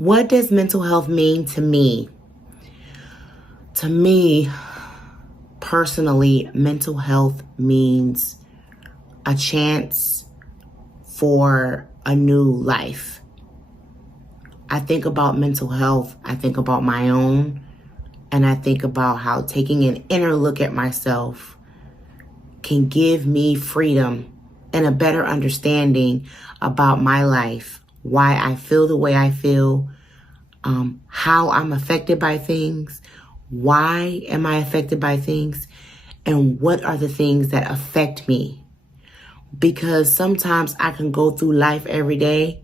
What does mental health mean to me? To me, personally, mental health means a chance for a new life. I think about mental health, I think about my own, and I think about how taking an inner look at myself can give me freedom and a better understanding about my life, why I feel the way I feel, how I'm affected by things, why am I affected by things, and what are the things that affect me. Because sometimes I can go through life every day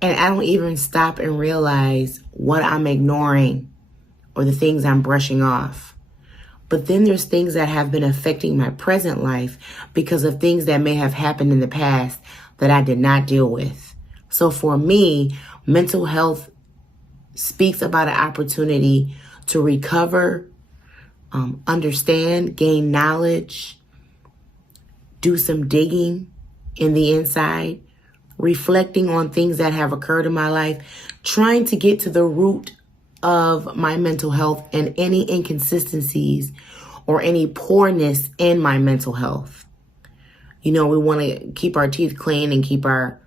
and I don't even stop and realize what I'm ignoring or the things I'm brushing off. But then there's things that have been affecting my present life because of things that may have happened in the past that I did not deal with. So for me, mental health speaks about an opportunity to recover, understand, gain knowledge, do some digging in the inside, reflecting on things that have occurred in my life, trying to get to the root of my mental health and any inconsistencies or any poorness in my mental health. You know, we want to keep our teeth clean and keep our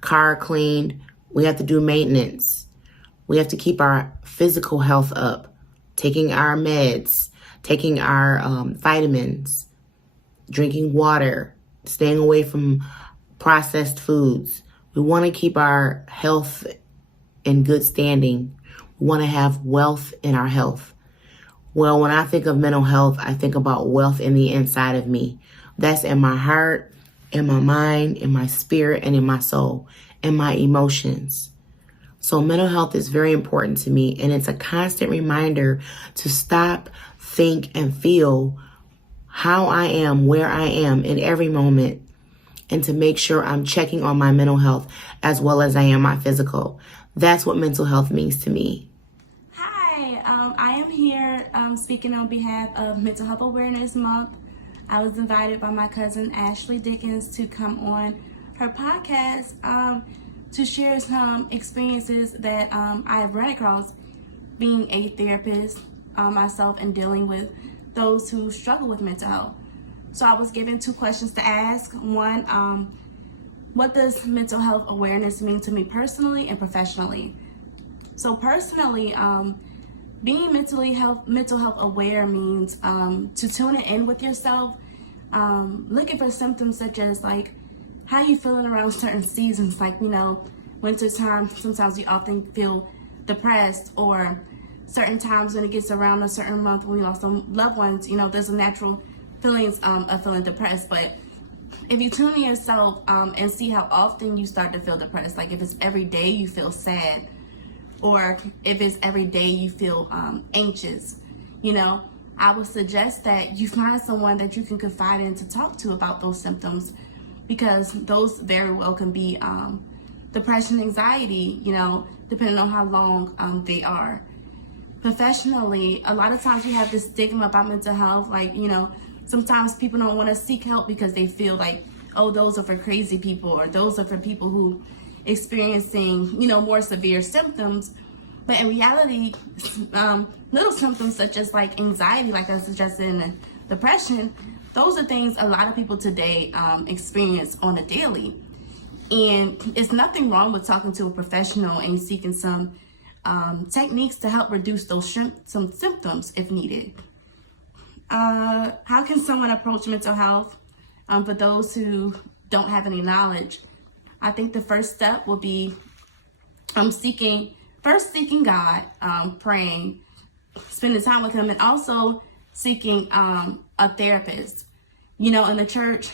car cleaned. We have to do maintenance. We have to keep our physical health up, taking our meds, taking our vitamins, drinking water, staying away from processed foods. We want to keep our health in good standing. We want to have wealth in our health. Well, when I think of mental health, I think about wealth in the inside of me. That's in my heart, in my mind, in my spirit, and in my soul, and my emotions. So mental health is very important to me, and it's a constant reminder to stop, think, and feel how I am, where I am in every moment, and to make sure I'm checking on my mental health as well as I am my physical. That's what mental health means to me. Hi, I am here speaking on behalf of Mental Health Awareness Month. I was invited by my cousin Ashley Dickens to come on her podcast to share some experiences that I've run across being a therapist myself and dealing with those who struggle with mental health. So I was given two questions to ask. One, what does mental health awareness mean to me personally and professionally? So personally, being mental health aware means to tune in with yourself, looking for symptoms such as like how you feeling around certain seasons, like, you know, winter time. Sometimes you often feel depressed, or certain times when it gets around a certain month when we lost some loved ones, you know, there's a natural feelings of feeling depressed. But if you tune in yourself and see how often you start to feel depressed, like if it's every day you feel sad, or if it's every day you feel anxious, you know, I would suggest that you find someone that you can confide in to talk to about those symptoms, because those very well can be depression, anxiety, you know, depending on how long they are. Professionally, a lot of times we have this stigma about mental health, like, you know, sometimes people don't want to seek help because they feel like, oh, those are for crazy people, or those are for people who experiencing, you know, more severe symptoms. But in reality, little symptoms such as like anxiety, like I suggested, and depression, those are things a lot of people today experience on a daily. And it's nothing wrong with talking to a professional and seeking some techniques to help reduce those some symptoms if needed. How can someone approach mental health? For those who don't have any knowledge, I think the first step will be seeking God, praying, spending time with Him, and also seeking a therapist. You know, in the church,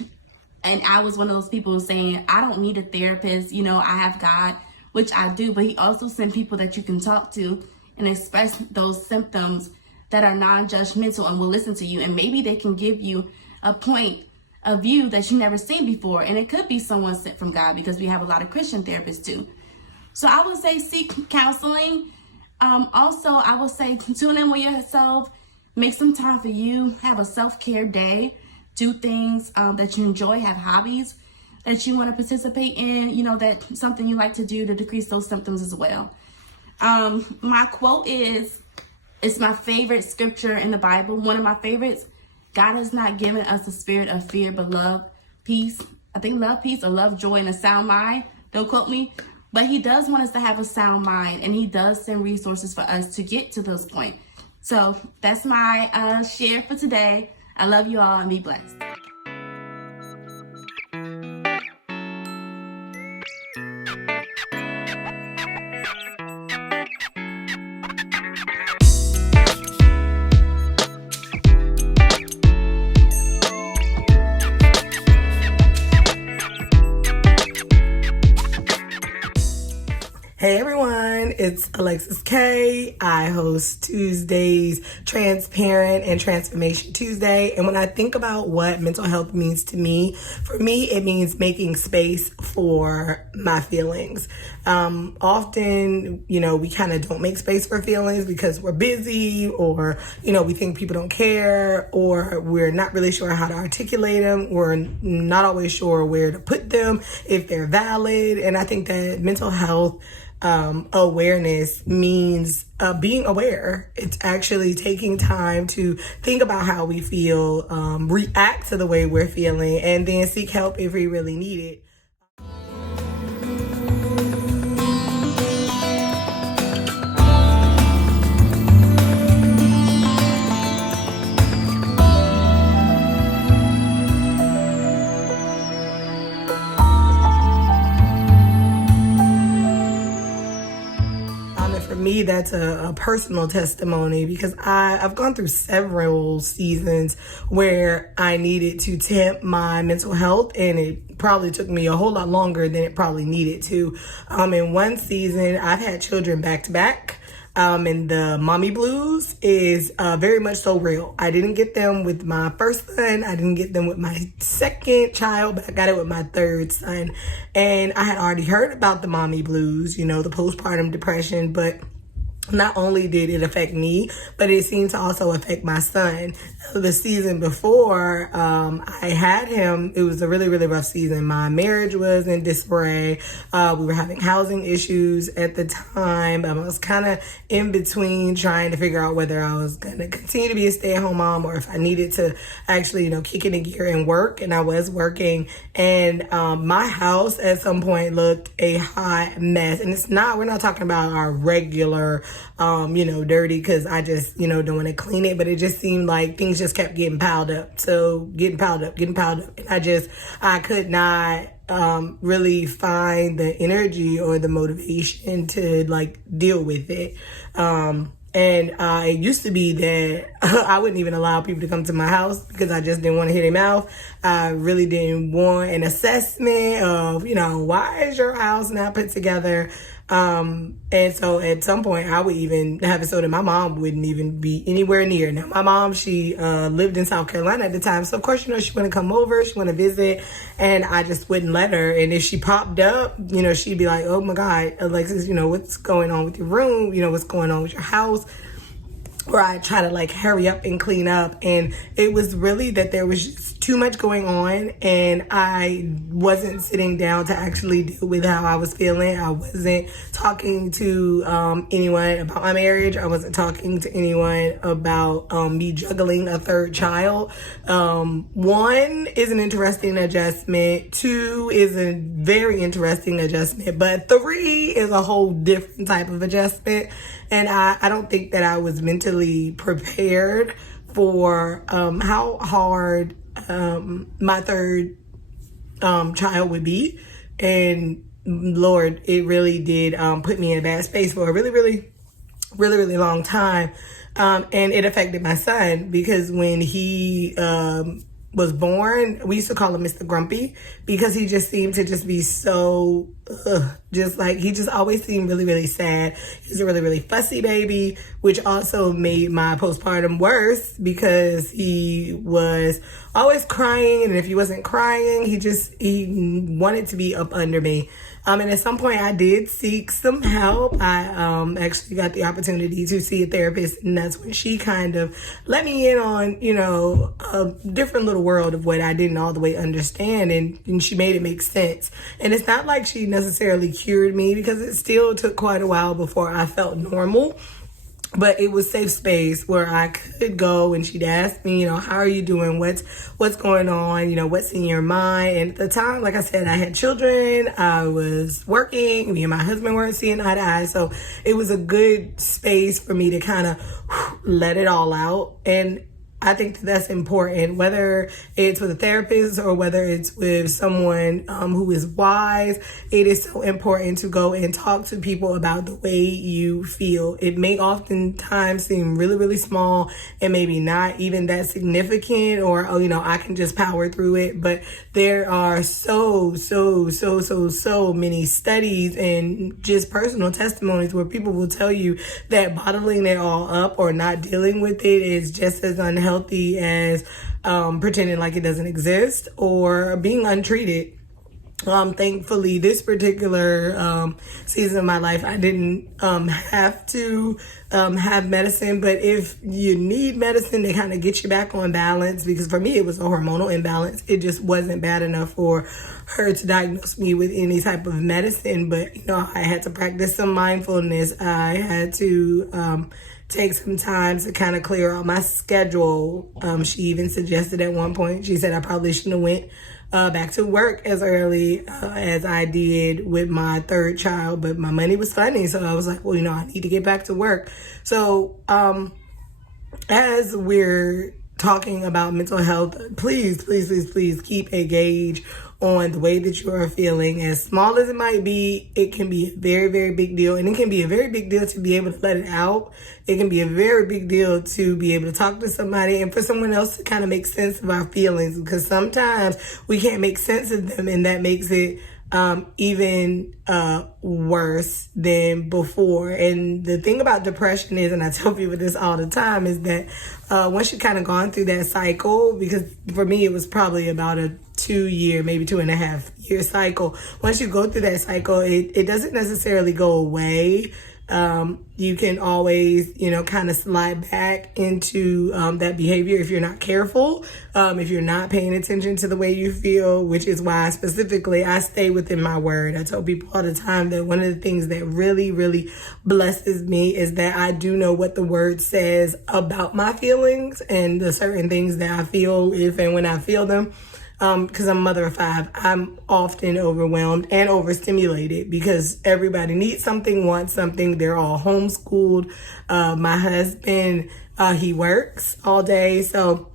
and I was one of those people saying, I don't need a therapist. You know, I have God, which I do, but He also sent people that you can talk to and express those symptoms that are non-judgmental and will listen to you. And maybe they can give you a point of view that you never seen before. And it could be someone sent from God, because we have a lot of Christian therapists too. So I would say seek counseling. Also, I would say tune in with yourself, make some time for you, have a self-care day, do things that you enjoy, have hobbies that you want to participate in, that's something you like to do to decrease those symptoms as well. My quote is, it's my favorite scripture in the Bible. One of my favorites. God has not given us a spirit of fear, but love, peace. I think love, peace, or love, joy, and a sound mind. Don't quote me. But he does want us to have a sound mind, and he does send resources for us to get to those points. So that's my share for today. I love you all and be blessed. Hey everyone, it's Alexis K. I host Tuesdays, Transparent and Transformation Tuesday. And when I think about what mental health means to me, for me, it means making space for my feelings. Often, we kind of don't make space for feelings because we're busy, or, we think people don't care, or we're not really sure how to articulate them. We're not always sure where to put them, if they're valid. And I think that mental health awareness means being aware. It's actually taking time to think about how we feel, react to the way we're feeling, and then seek help if we really need it. For me, that's a personal testimony, because I've gone through several seasons where I needed to temp my mental health, and it probably took me a whole lot longer than it probably needed to. In one season, I've had children back to back. And the mommy blues is very much so real. I didn't get them with my first son. I didn't get them with my second child, but I got it with my third son. And I had already heard about the mommy blues, the postpartum depression, but not only did it affect me, but it seemed to also affect my son. The season before I had him, it was a really, really rough season. My marriage was in disarray. We were having housing issues at the time. I was kind of in between trying to figure out whether I was going to continue to be a stay-at-home mom or if I needed to actually, kick it in gear and work. And I was working. And my house at some point looked a hot mess. And we're not talking about our regular dirty, because I just, don't want to clean it, but it just seemed like things just kept getting piled up. So getting piled up. And I could not really find the energy or the motivation to deal with it. And it used to be that I wouldn't even allow people to come to my house because I just didn't want to hit their mouth. I really didn't want an assessment of, why is your house not put together? And so at some point I would even have it so that my mom wouldn't even be anywhere near. Now, my mom, she lived in South Carolina at the time. So of course, she want to come over, she want to visit, and I just wouldn't let her. And if she popped up, she'd be like, oh my God, Alexis, what's going on with your room? What's going on with your house? Or I try to hurry up and clean up. And it was really that there was just too much going on, and I wasn't sitting down to actually deal with how I was feeling. I wasn't talking to anyone about my marriage. I wasn't talking to anyone about me juggling a third child. One is an interesting adjustment. Two is a very interesting adjustment. But three is a whole different type of adjustment. And I don't think that I was mentally prepared for how hard my third child would be. And Lord, it really did put me in a bad space for a really, really, really, really long time. And it affected my son, because when he was born, we used to call him Mr. Grumpy, because he just seemed to just be so, he just always seemed really, really sad. He was a really, really fussy baby, which also made my postpartum worse, because he was always crying. And if he wasn't crying, he wanted to be up under me. And at some point I did seek some help. I actually got the opportunity to see a therapist, and that's when she kind of let me in on, different little world of what I didn't all the way understand, and she made it make sense. And it's not like she necessarily cured me, because it still took quite a while before I felt normal. But it was safe space where I could go, and she'd ask me, how are you doing? What's going on? What's in your mind? And at the time, like I said, I had children. I was working. Me and my husband weren't seeing eye to eye. So it was a good space for me to kind of let it all out. And I think that that's important, whether it's with a therapist or whether it's with someone who is wise. It is so important to go and talk to people about the way you feel. It may oftentimes seem really, really small and maybe not even that significant, or, I can just power through it. But there are so many studies and just personal testimonies where people will tell you that bottling it all up or not dealing with it is just as unhealthy as pretending like it doesn't exist or being untreated. Thankfully, this particular season of my life, I didn't have to have medicine. But if you need medicine to kind of get you back on balance, because for me, it was a hormonal imbalance. It just wasn't bad enough for her to diagnose me with any type of medicine. But, I had to practice some mindfulness. I had to take some time to kind of clear out my schedule. She even suggested at one point, she said I probably shouldn't have went back to work as early as I did with my third child, but my money was funny. So I was like, well, I need to get back to work. So as we're talking about mental health, please keep a gauge on the way that you are feeling. As small as it might be, it can be a very, very big deal. And it can be a very big deal to be able to let it out. It can be a very big deal to be able to talk to somebody and for someone else to kind of make sense of our feelings, because sometimes we can't make sense of them, and that makes it even worse than before. And the thing about depression is, and I tell people this all the time, is that once you've kind of gone through that cycle, because for me it was probably about a 2-year, maybe 2.5-year cycle. Once you go through that cycle, it doesn't necessarily go away. You can always, kind of slide back into that behavior if you're not careful, if you're not paying attention to the way you feel, which is why specifically I stay within my word. I tell people all the time that one of the things that really, really blesses me is that I do know what the word says about my feelings and the certain things that I feel if and when I feel them. Because I'm a mother of 5, I'm often overwhelmed and overstimulated because everybody needs something, wants something. They're all homeschooled. My husband, he works all day. So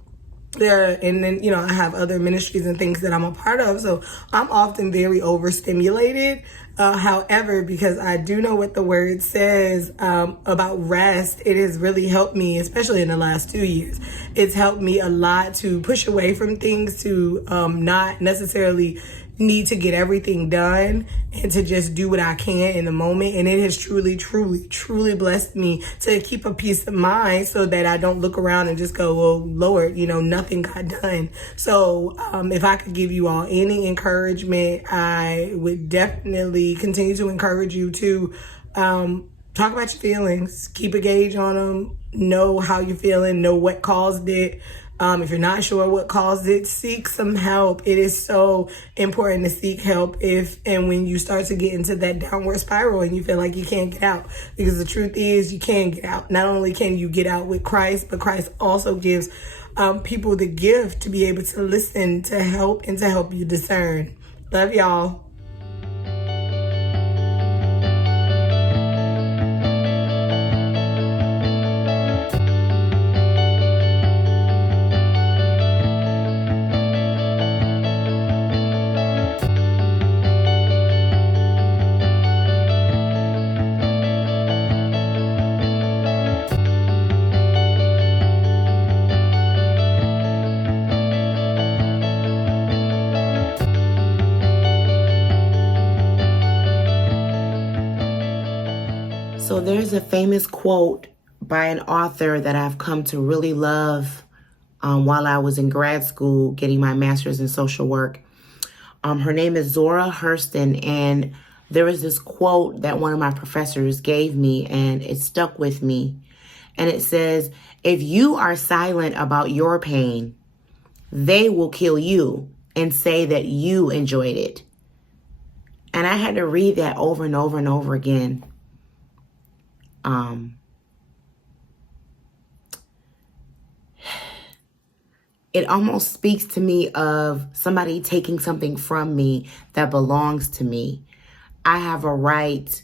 and then, I have other ministries and things that I'm a part of. So I'm often very overstimulated. However, because I do know what the word says about rest, it has really helped me, especially in the last 2 years. It's helped me a lot to push away from things, to not necessarily need to get everything done, and to just do what I can in the moment. And it has truly blessed me to keep a peace of mind so that I don't look around and just go, well, Lord, nothing got done. So if I could give you all any encouragement, I would definitely continue to encourage you to talk about your feelings, keep a gauge on them, know how you're feeling, know what caused it. If you're not sure what caused it, seek some help. It is so important to seek help if and when you start to get into that downward spiral and you feel like you can't get out. Because the truth is, you can get out. Not only can you get out with Christ, but Christ also gives people the gift to be able to listen, to help, and to help you discern. Love y'all. So there's a famous quote by an author that I've come to really love while I was in grad school getting my master's in social work. Her name is Zora Hurston, and there is this quote that one of my professors gave me, and it stuck with me. And it says, if you are silent about your pain, they will kill you and say that you enjoyed it. And I had to read that over and over and over again. It almost speaks to me of somebody taking something from me that belongs to me. I have a right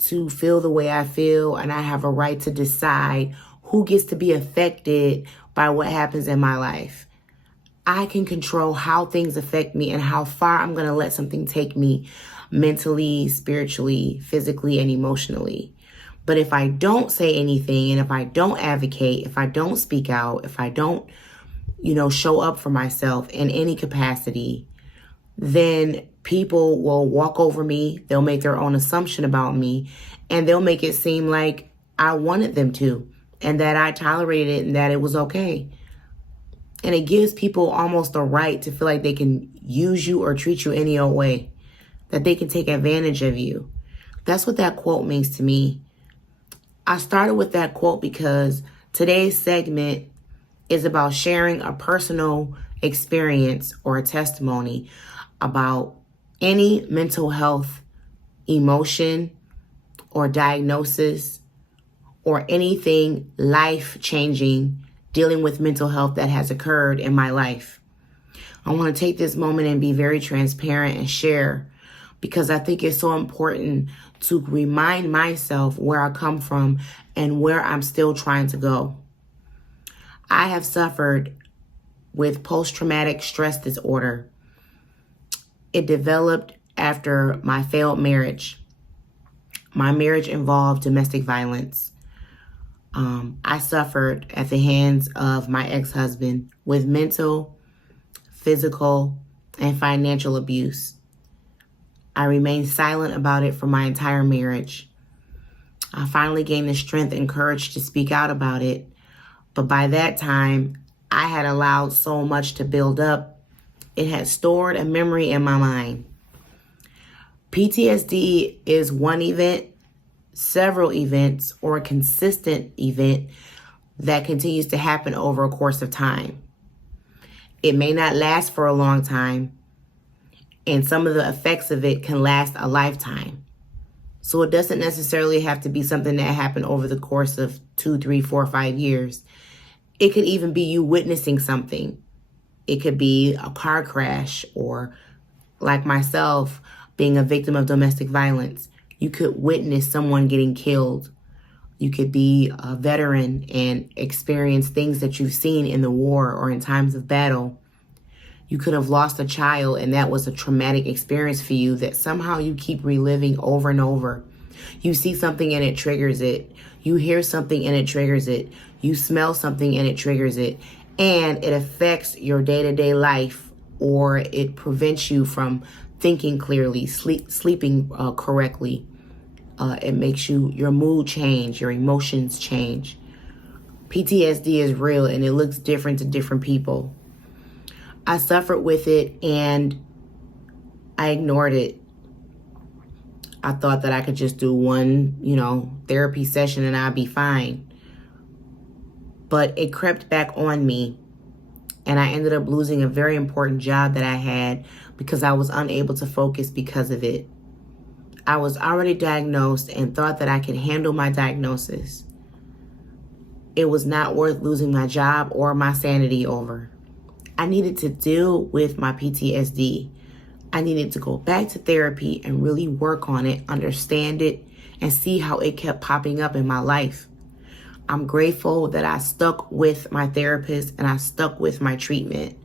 to feel the way I feel, and I have a right to decide who gets to be affected by what happens in my life. I can control how things affect me and how far I'm going to let something take me mentally, spiritually, physically, and emotionally. But if I don't say anything, and if I don't advocate, if I don't speak out, if I don't, show up for myself in any capacity, then people will walk over me. They'll make their own assumption about me, and they'll make it seem like I wanted them to, and that I tolerated it, and that it was okay. And it gives people almost a right to feel like they can use you or treat you any old way, that they can take advantage of you. That's what that quote means to me. I started with that quote because today's segment is about sharing a personal experience or a testimony about any mental health emotion or diagnosis or anything life-changing dealing with mental health that has occurred in my life. I want to take this moment and be very transparent and share, because I think it's so important to remind myself where I come from and where I'm still trying to go. I have suffered with post-traumatic stress disorder. It developed after my failed marriage. My marriage involved domestic violence. I suffered at the hands of my ex-husband with mental, physical, and financial abuse. I remained silent about it for my entire marriage. I finally gained the strength and courage to speak out about it. But by that time, I had allowed so much to build up. It had stored a memory in my mind. PTSD is one event, several events, or a consistent event that continues to happen over a course of time. It may not last for a long time, and some of the effects of it can last a lifetime. So it doesn't necessarily have to be something that happened over the course of 2, 3, 4, 5 years. It could even be you witnessing something. It could be a car crash, or like myself, being a victim of domestic violence. You could witness someone getting killed. You could be a veteran and experience things that you've seen in the war or in times of battle. You could have lost a child, and that was a traumatic experience for you that somehow you keep reliving over and over. You see something and it triggers it. You hear something and it triggers it. You smell something and it triggers it. And it affects your day-to-day life, or it prevents you from thinking clearly, sleeping correctly. It makes your mood change, your emotions change. PTSD is real, and it looks different to different people. I suffered with it, and I ignored it. I thought that I could just do one, therapy session and I'd be fine. But it crept back on me, and I ended up losing a very important job that I had because I was unable to focus because of it. I was already diagnosed and thought that I could handle my diagnosis. It was not worth losing my job or my sanity over. I needed to deal with my PTSD. I needed to go back to therapy and really work on it, understand it, and see how it kept popping up in my life. I'm grateful that I stuck with my therapist and I stuck with my treatment.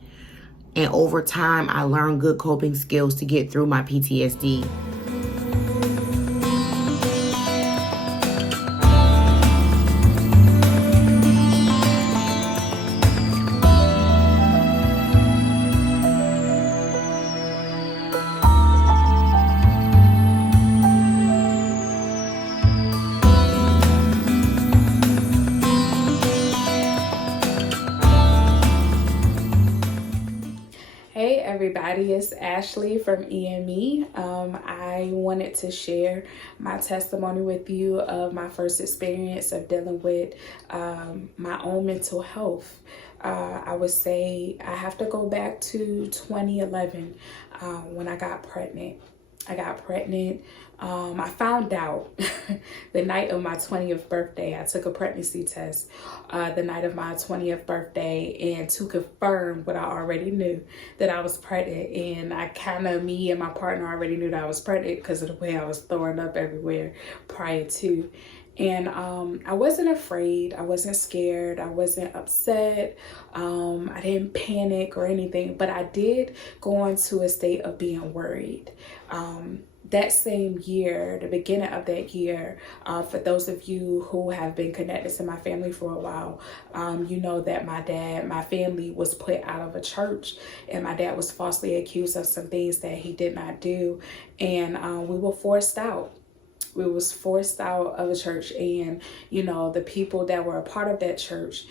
And over time, I learned good coping skills to get through my PTSD. Hey everybody, it's Ashley from EME. I wanted to share my testimony with you of my first experience of dealing with my own mental health. I would say I have to go back to 2011 when I got pregnant. I found out the night of my 20th birthday. I took a pregnancy test the night of my 20th birthday, and to confirm what I already knew, that I was pregnant. And me and my partner already knew that I was pregnant because of the way I was throwing up everywhere prior to. And I wasn't afraid, I wasn't scared, I wasn't upset, I didn't panic or anything, but I did go into a state of being worried. That same year, the beginning of that year, for those of you who have been connected to my family for a while, you know that my family was put out of a church, and my dad was falsely accused of some things that he did not do, and we were forced out. We was forced out of a church, and you know, the people that were a part of that church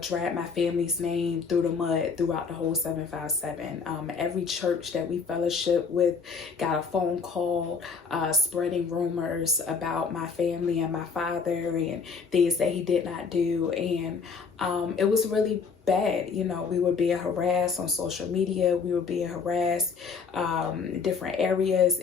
dragged my family's name through the mud throughout the whole 757. Every church that we fellowship with got a phone call spreading rumors about my family and my father and things that he did not do, and it was really bad. You know, we were being harassed on social media, we were being harassed in different areas.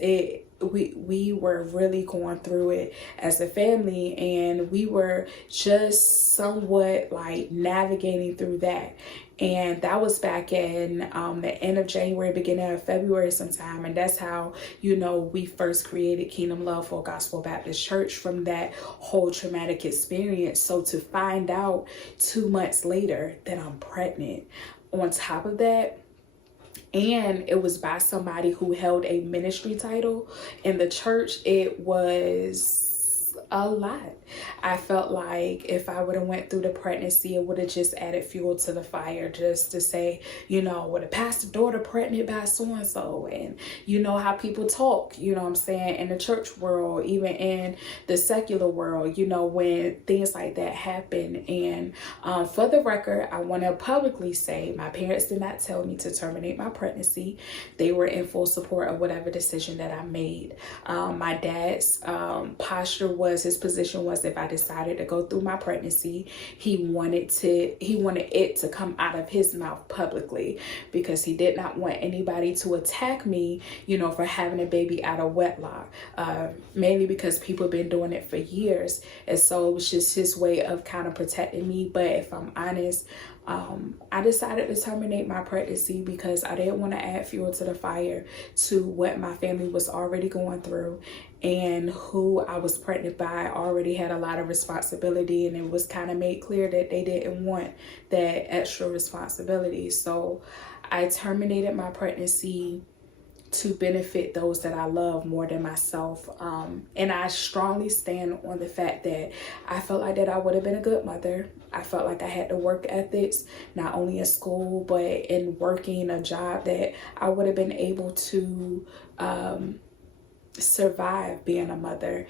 We were really going through it as a family, and we were just somewhat like navigating through that. And that was back in the end of January, beginning of February sometime. And that's how, you know, we first created Kingdom Love for Gospel Baptist Church, from that whole traumatic experience. So to find out 2 months later that I'm pregnant, on top of that, and it was by somebody who held a ministry title in the church, it was a lot. I felt like if I would have went through the pregnancy, it would have just added fuel to the fire, just to say, you know, with a pastor's daughter pregnant by so-and-so, and you know how people talk, you know what I'm saying, in the church world, even in the secular world, you know, when things like that happen. And for the record, I want to publicly say my parents did not tell me to terminate my pregnancy. They were in full support of whatever decision that I made. My dad's his position was, if I decided to go through my pregnancy, he wanted it to come out of his mouth publicly, because he did not want anybody to attack me, you know, for having a baby out of wedlock, mainly because people have been doing it for years. And so it was just his way of kind of protecting me. But if I'm honest, I decided to terminate my pregnancy because I didn't want to add fuel to the fire to what my family was already going through, and who I was pregnant by already had a lot of responsibility, and it was kind of made clear that they didn't want that extra responsibility. So I terminated my pregnancy to benefit those that I love more than myself. And I strongly stand on the fact that I felt like that I would have been a good mother. I felt like I had the work ethics, not only in school, but in working a job, that I would have been able to survive being a mother,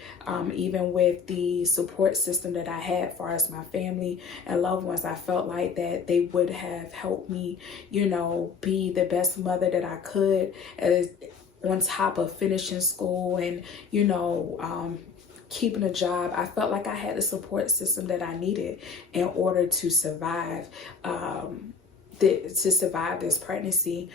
even with the support system that I had far as my family and loved ones. I felt like that they would have helped me, you know, be the best mother that I could, as on top of finishing school and, you know, keeping a job. I felt like I had the support system that I needed in order to survive this pregnancy.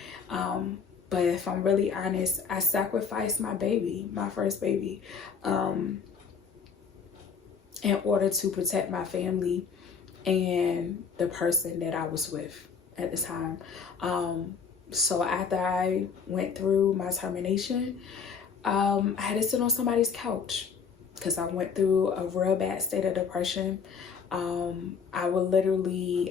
But if I'm really honest, I sacrificed my baby, my first baby, in order to protect my family and the person that I was with at the time. So after I went through my termination, I had to sit on somebody's couch because I went through a real bad state of depression.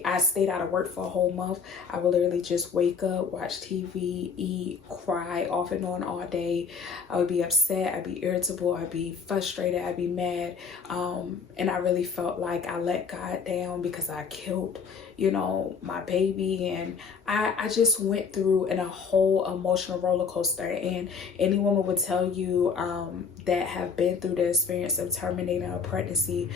I stayed out of work for a whole month. I would literally just wake up, watch TV, eat, cry off and on all day. I would be upset, I'd be irritable, I'd be frustrated, I'd be mad. And I really felt like I let God down because I killed, you know, my baby. And I just went through a whole emotional roller coaster. And any woman would tell you that have been through the experience of terminating a pregnancy,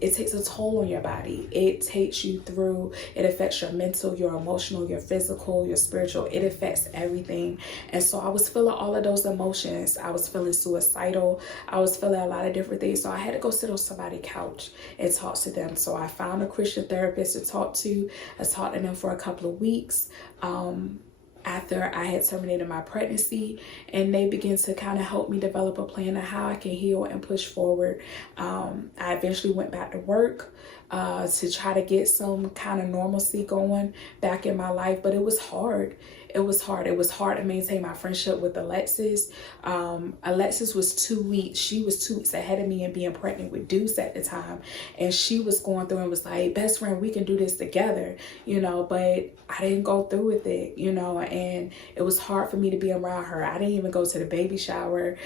it takes a toll on your body. It takes you through, it affects your mental, your emotional, your physical, your spiritual. It affects everything. And so I was feeling all of those emotions. I was feeling suicidal. I was feeling a lot of different things. So I had to go sit on somebody's couch and talk to them. So I found a Christian therapist to talk talked to. I talked to them for a couple of weeks after I had terminated my pregnancy, and they began to kind of help me develop a plan of how I can heal and push forward. I eventually went back to work to try to get some kind of normalcy going back in my life, but it was hard. It was hard. It was hard to maintain my friendship with Alexis. Alexis was 2 weeks. She was 2 weeks ahead of me and being pregnant with Deuce at the time. And she was going through and was like, best friend, we can do this together, you know, but I didn't go through with it, you know, and it was hard for me to be around her. I didn't even go to the baby shower.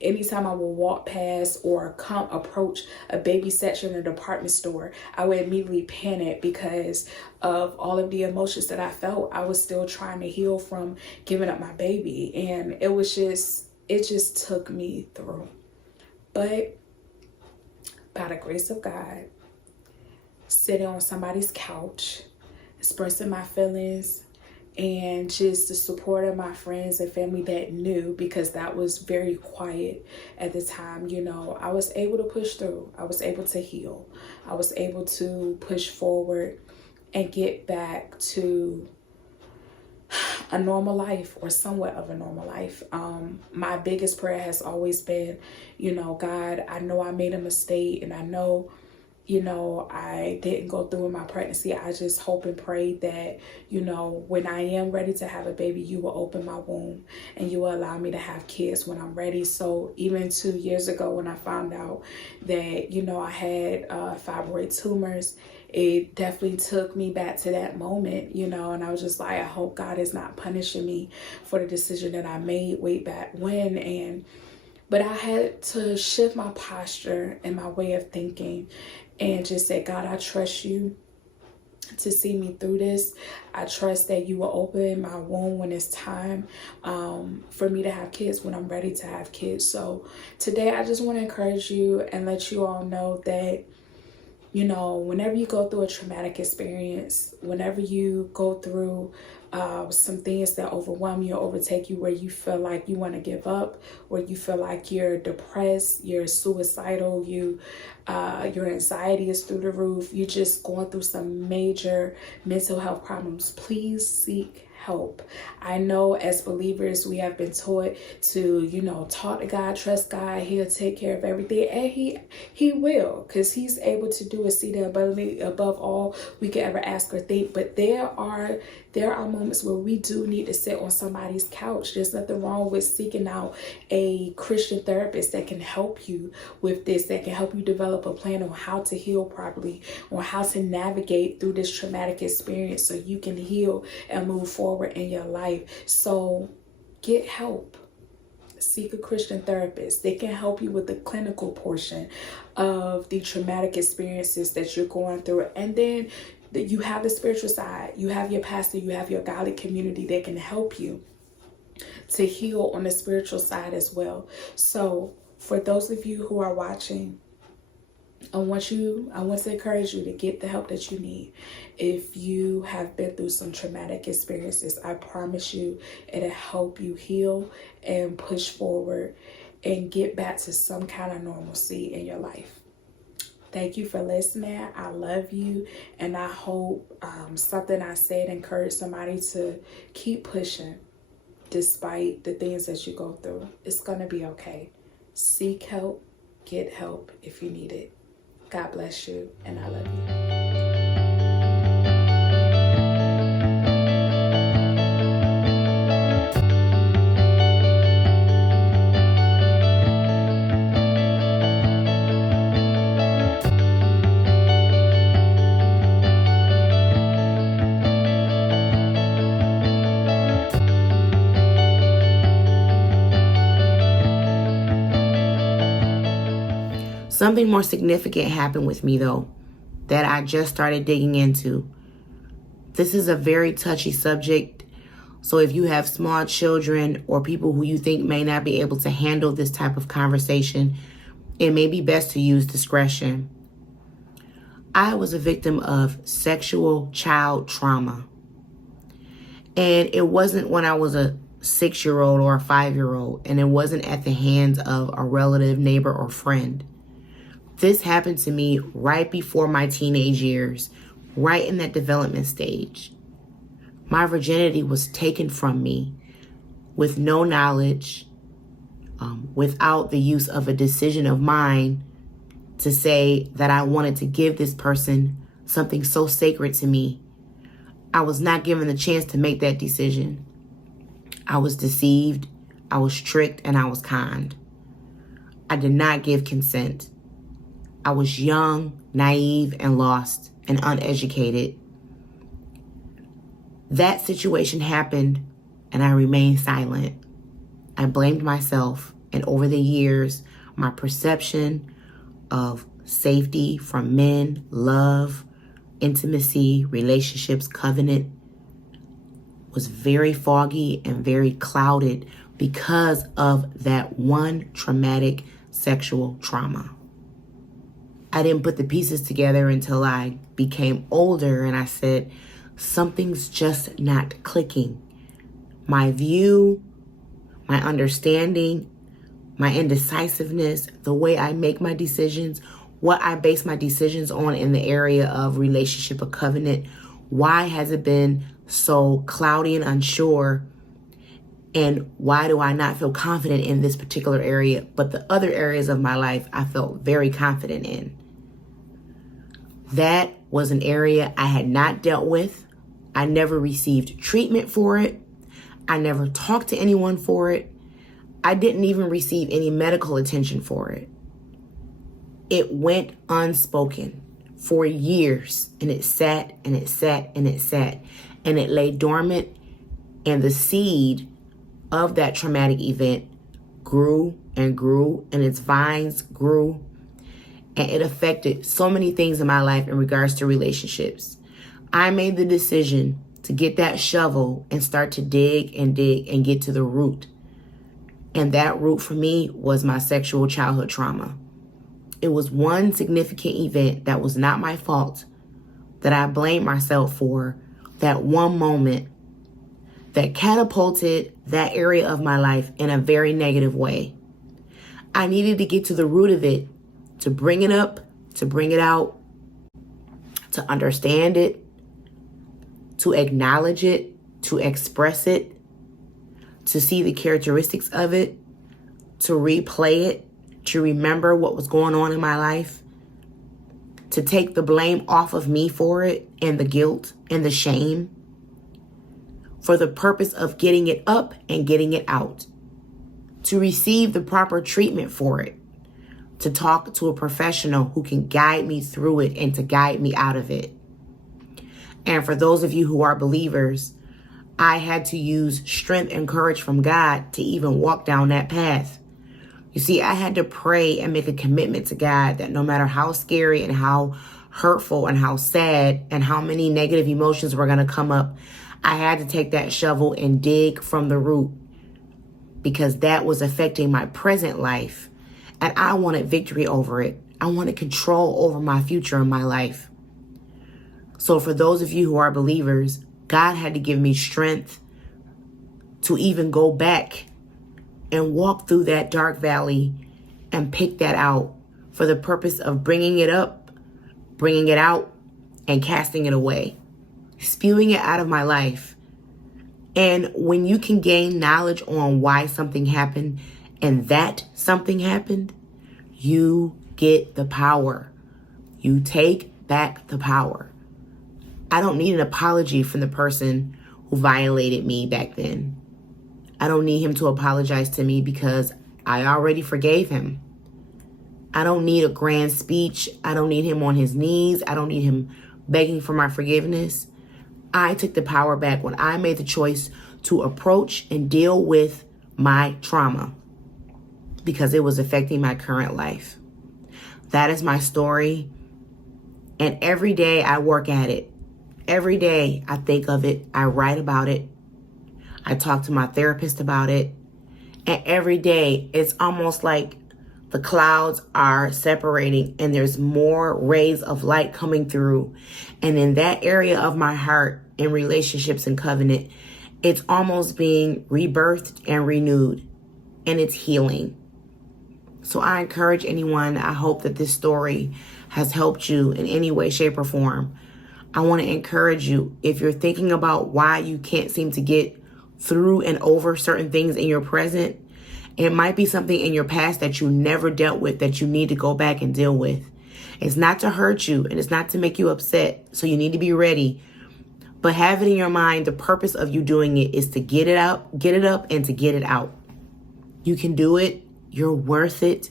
Anytime I would walk past or approach a baby section in a department store, I would immediately panic because of all of the emotions that I felt. I was still trying to heal from giving up my baby, and it just took me through. But by the grace of God, sitting on somebody's couch, expressing my feelings, and just the support of my friends and family that knew, because that was very quiet at the time, you know, I was able to push through. I was able to heal. I was able to push forward and get back to a normal life, or somewhat of a normal life. My biggest prayer has always been, you know, God, I know I made a mistake, and I know, you know, I didn't go through with my pregnancy. I just hope and pray that, you know, when I am ready to have a baby, you will open my womb and you will allow me to have kids when I'm ready. So even 2 years ago, when I found out that, you know, I had fibroid tumors, it definitely took me back to that moment, you know, and I was just like, I hope God is not punishing me for the decision that I made way back when. But I had to shift my posture and my way of thinking and just say, God, I trust you to see me through this. I trust that you will open my womb when it's time for me to have kids, when I'm ready to have kids. So today I just want to encourage you and let you all know that, you know, whenever you go through a traumatic experience, whenever you go through some things that overwhelm you or overtake you, where you feel like you want to give up, where you feel like you're depressed, you're suicidal, your anxiety is through the roof, you're just going through some major mental health problems, please seek help. I know as believers, we have been taught to, you know, talk to God, trust God, he'll take care of everything, and he will, because he's able to do exceeding above all we could ever ask or think. But there are moments where we do need to sit on somebody's couch. There's nothing wrong with seeking out a Christian therapist that can help you with this, that can help you develop a plan on how to heal properly, or how to navigate through this traumatic experience so you can heal and move forward in your life. So get help. Seek a Christian therapist. They can help you with the clinical portion of the traumatic experiences that you're going through. And then you have the spiritual side. You have your pastor, you have your godly community that can help you to heal on the spiritual side as well. So for those of you who are watching, I want to encourage you to get the help that you need. If you have been through some traumatic experiences, I promise you it'll help you heal and push forward and get back to some kind of normalcy in your life. Thank you for listening. I love you, and I hope something I said encouraged somebody to keep pushing despite the things that you go through. It's going to be okay. Seek help, get help if you need it. God bless you, and I love you. Something more significant happened with me, though, that I just started digging into. This is a very touchy subject, so if you have small children or people who you think may not be able to handle this type of conversation, it may be best to use discretion. I was a victim of sexual child trauma, and it wasn't when I was a 6-year-old or a 5-year-old, and it wasn't at the hands of a relative, neighbor, or friend. This happened to me right before my teenage years, right in that development stage. My virginity was taken from me with no knowledge, without the use of a decision of mine to say that I wanted to give this person something so sacred to me. I was not given the chance to make that decision. I was deceived, I was tricked, and I was conned. I did not give consent. I was young, naive, and lost, and uneducated. That situation happened, and I remained silent. I blamed myself, and over the years, my perception of safety from men, love, intimacy, relationships, covenant was very foggy and very clouded because of that one traumatic sexual trauma. I didn't put the pieces together until I became older, and I said, something's just not clicking. My view, my understanding, my indecisiveness, the way I make my decisions, what I base my decisions on in the area of relationship or covenant, why has it been so cloudy and unsure? And why do I not feel confident in this particular area, but the other areas of my life I felt very confident in? That was an area I had not dealt with. I never received treatment for it. I never talked to anyone for it. I didn't even receive any medical attention for it. It went unspoken for years, and it sat and it sat and it sat, and it lay dormant, and the seed of that traumatic event grew and grew, and its vines grew, and it affected so many things in my life in regards to relationships. I made the decision to get that shovel and start to dig and get to the root. And that root for me was my sexual childhood trauma. It was one significant event that was not my fault, that I blamed myself for, that one moment that catapulted that area of my life in a very negative way. I needed to get to the root of it, to bring it up, to bring it out, to understand it, to acknowledge it, to express it, to see the characteristics of it, to replay it, to remember what was going on in my life, to take the blame off of me for it, and the guilt and the shame, for the purpose of getting it up and getting it out, to receive the proper treatment for it, to talk to a professional who can guide me through it and to guide me out of it. And for those of you who are believers, I had to use strength and courage from God to even walk down that path. You see, I had to pray and make a commitment to God that no matter how scary and how hurtful and how sad and how many negative emotions were going to come up, I had to take that shovel and dig from the root, because that was affecting my present life. And I wanted victory over it. I wanted control over my future and my life. So for those of you who are believers, God had to give me strength to even go back and walk through that dark valley and pick that out for the purpose of bringing it up, bringing it out, and casting it away, spewing it out of my life. And when you can gain knowledge on why something happened and that something happened, you get the power. You take back the power. I don't need an apology from the person who violated me back then. I don't need him to apologize to me because I already forgave him. I don't need a grand speech. I don't need him on his knees. I don't need him begging for my forgiveness. I took the power back when I made the choice to approach and deal with my trauma because it was affecting my current life. That is my story. And every day I work at it. Every day I think of it. I write about it. I talk to my therapist about it. And every day it's almost like the clouds are separating and there's more rays of light coming through. And in that area of my heart, in relationships and covenant, it's almost being rebirthed and renewed, and it's healing. So I encourage anyone, I hope that this story has helped you in any way, shape, or form. I want to encourage you, if you're thinking about why you can't seem to get through and over certain things in your present, it might be something in your past that you never dealt with that you need to go back and deal with. It's not to hurt you and it's not to make you upset, so you need to be ready. But have it in your mind, the purpose of you doing it is to get it up, and to get it out. You can do it. You're worth it.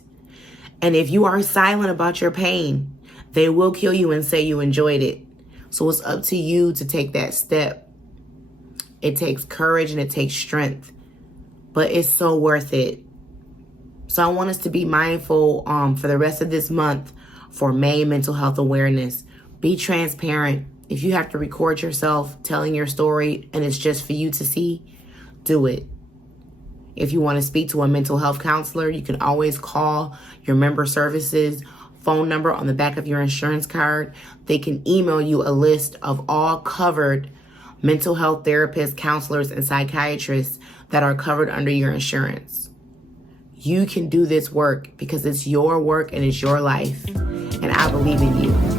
And if you are silent about your pain, they will kill you and say you enjoyed it. So it's up to you to take that step. It takes courage and it takes strength, but it's so worth it. So I want us to be mindful for the rest of this month for May Mental Health Awareness. Be transparent. If you have to record yourself telling your story and it's just for you to see, do it. If you want to speak to a mental health counselor, you can always call your member services phone number on the back of your insurance card. They can email you a list of all covered mental health therapists, counselors, and psychiatrists that are covered under your insurance. You can do this work because it's your work and it's your life. And I believe in you.